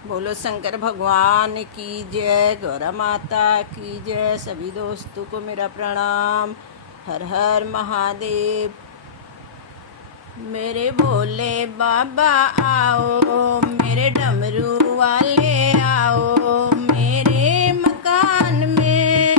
बोलो शंकर भगवान की जय, गौरा माता की जय। सभी दोस्तों को मेरा प्रणाम। हर हर महादेव। मेरे भोले बाबा आओ, मेरे डमरू वाले आओ, मेरे मकान में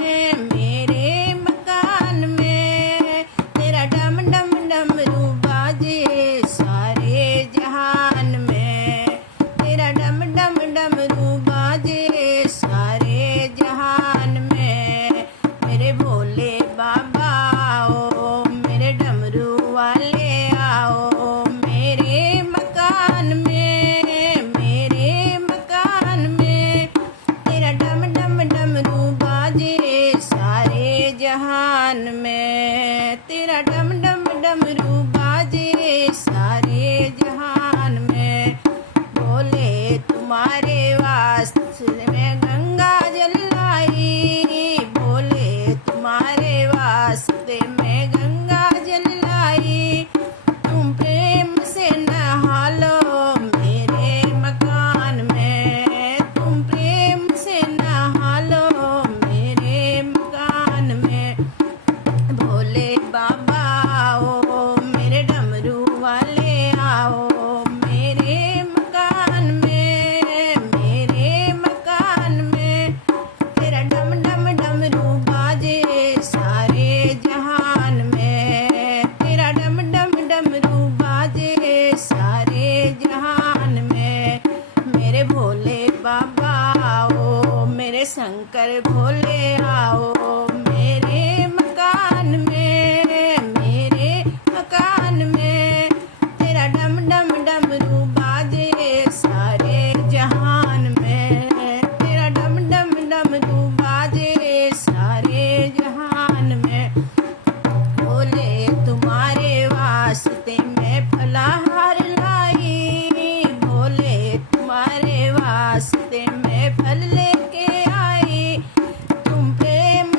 तेरा डम डम डमरू बाजे सारे जहान में, तेरा डम डम डमरू बाजे सारे जहान में। मेरे भोले बाबा आओ, मेरे डमरू वाले आओ, मेरे मकान में तेरा डम डम डमरू बाजे सारे जहान में, तेरा डम डम डमरू बाजे सारे जहान में। बोले तुम्हारे वास्ते मैं गंगा जल लाई, बोले तुम्हारे वास्ते मैं गंगा जल लाई। तुम प्रेम से नहा लो मेरे मकान में, तुम प्रेम से नहा लो मेरे मकान में। भोले बाबा आओ, मेरे डमरू वाले आओ, मेरे मकान में तेरा डम डम डमरू बाजे सारे जहान में, तेरा डम डम डमरू बाजे सारे जहान में। मेरे भोले बाबा आओ, मेरे शंकर भोले आओ, मेरे मकान में तेरा डम डम डमरू बाजे सारे जहान में, तेरा डम डम डमरू बाजे सारे जहान में। बोले तुम्हारे वास्ते मैं फलाहार लाई, बोले तुम्हारे वास्ते मैं फल लेके आई। तुम प्रेम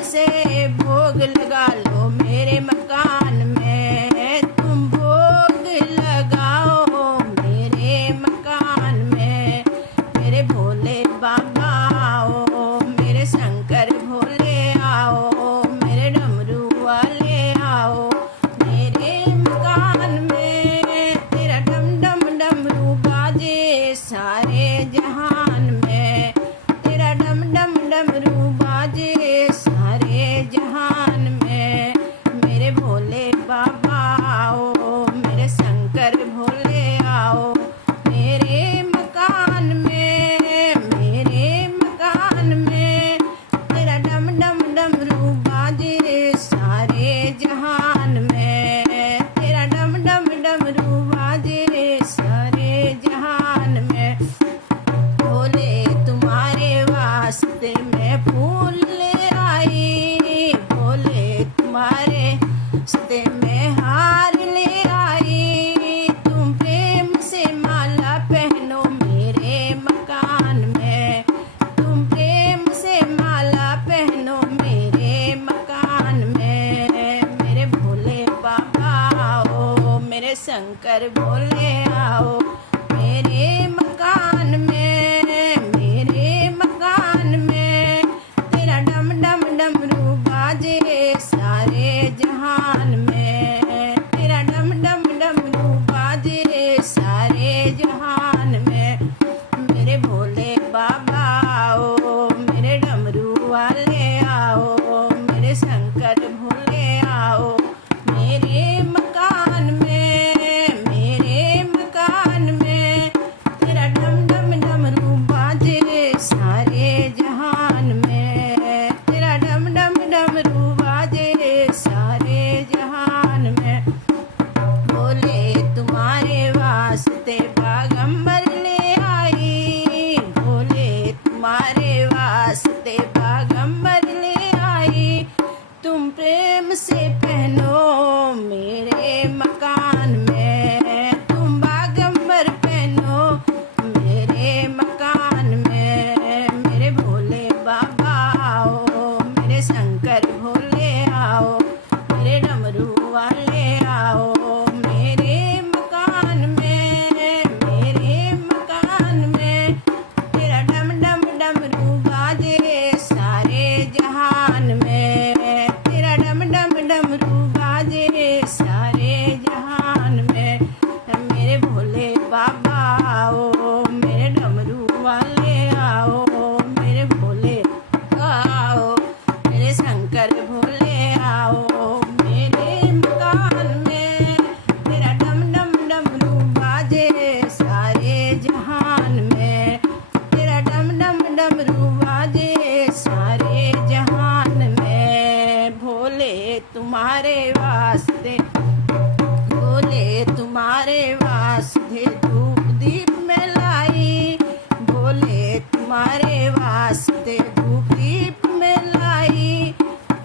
तुम्हारे वास्ते धूप दीप में लाई,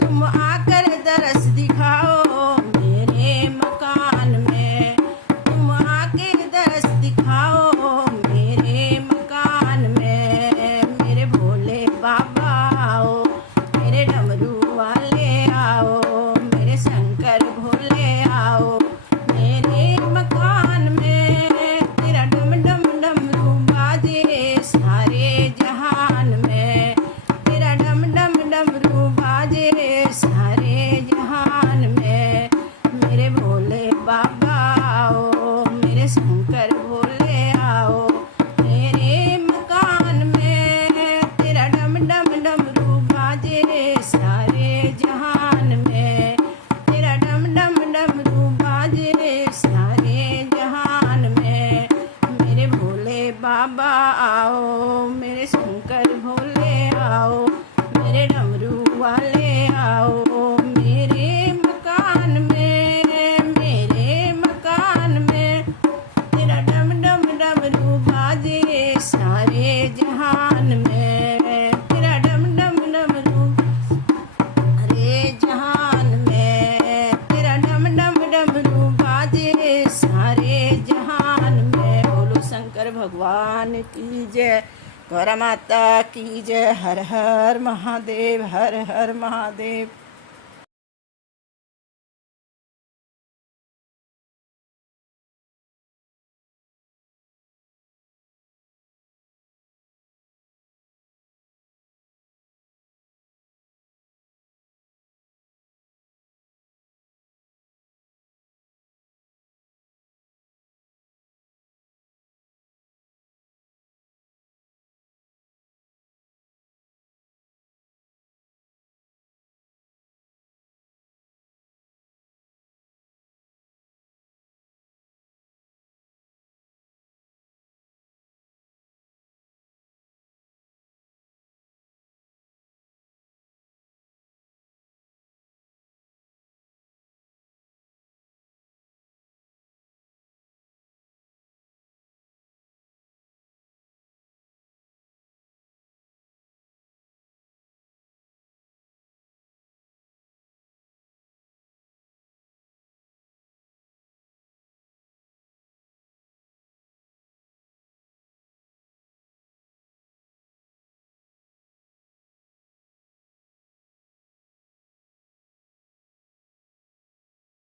तुम आकर दरस दिखाओ मेरे मकान में, तुम आके दरस दिखाओ मेरे मकान में। मेरे भोले बाबा आओ, मेरे डमरू वाले आओ, मेरे शंकर भोले आओ मेरे मकान में। तेरा डम डम डमरू बाजे सारे जहान में, तेरा डम डम डमरू बाजे सारे जहान में। मेरे भोले बाबा आओ, मेरे शंकर भोले आओ मेरे मकान में। तेरा डम डम डमरू बाजे सारे जहान में, तेरा डम डम डमरू बाजे सारे जहान में। मेरे भोले बाबा आओ, मेरे शंकर भोले आओ, मेरे डमरू वाले आओ मेरे मकान में, मेरे मकान में। तेरा डम डम डमरू बाजे सारे जहान में, तेरा डम डम डमरू सारे जहान में, तेरा डम डम डमरू बाजे सारे जहान में। बोलो शंकर भगवान की जय, गौरा माता की जय। हर हर महादेव, हर हर महादेव।